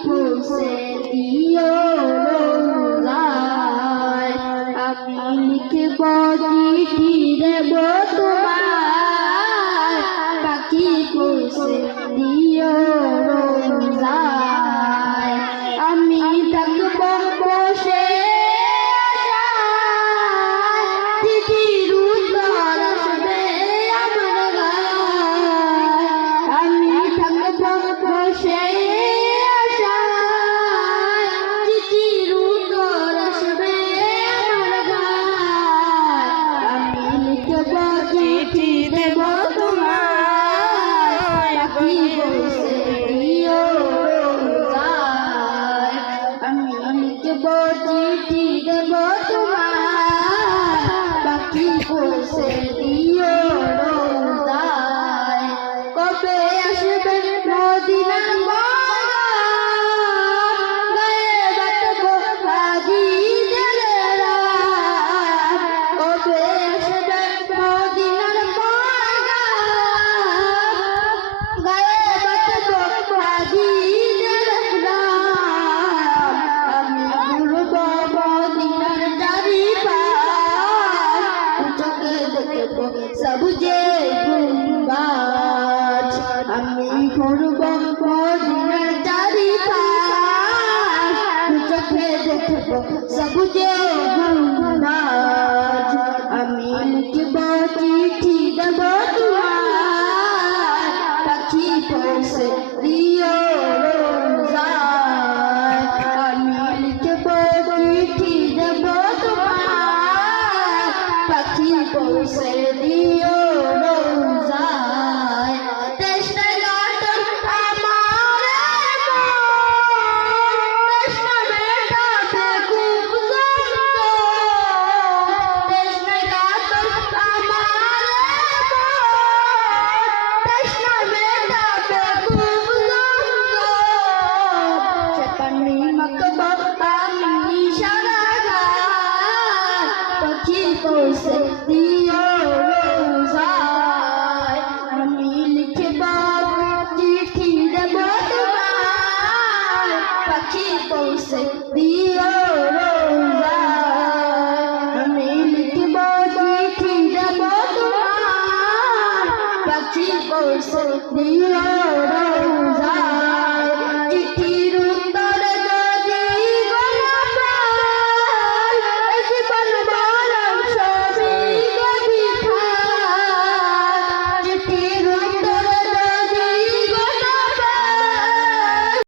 পৌঁছে দিও রোজায় আমি লিখব চিঠি দেব তোমার পাখি পৌঁছে দিও রোজায় আমি থাকব বসে চিঠির উত্তর আসবে আমার গায় আমি থাকব বসে চিঠির উত্তর আসবে আমার গায় আমি লিখব চিঠি দেব তোমার পাখি পৌঁছে দিও রোজায় আমি লিখব চিঠি দেব তোমার পাখি পৌঁছে দিও রোজায় কবে আসবে মদিনার গায়ে বাটবো হাজিদের রাত কবে আসবে মদিনার গায়ে বাটবো হাজিদের রাত আমি ঘুরব মদিনার চারিপাশ চোখে দেখব সবুজে গুম্বাজ আমি ঘুরব মদিনার চারিপাশ চোখে দেখব সবুজে গুম্বাজ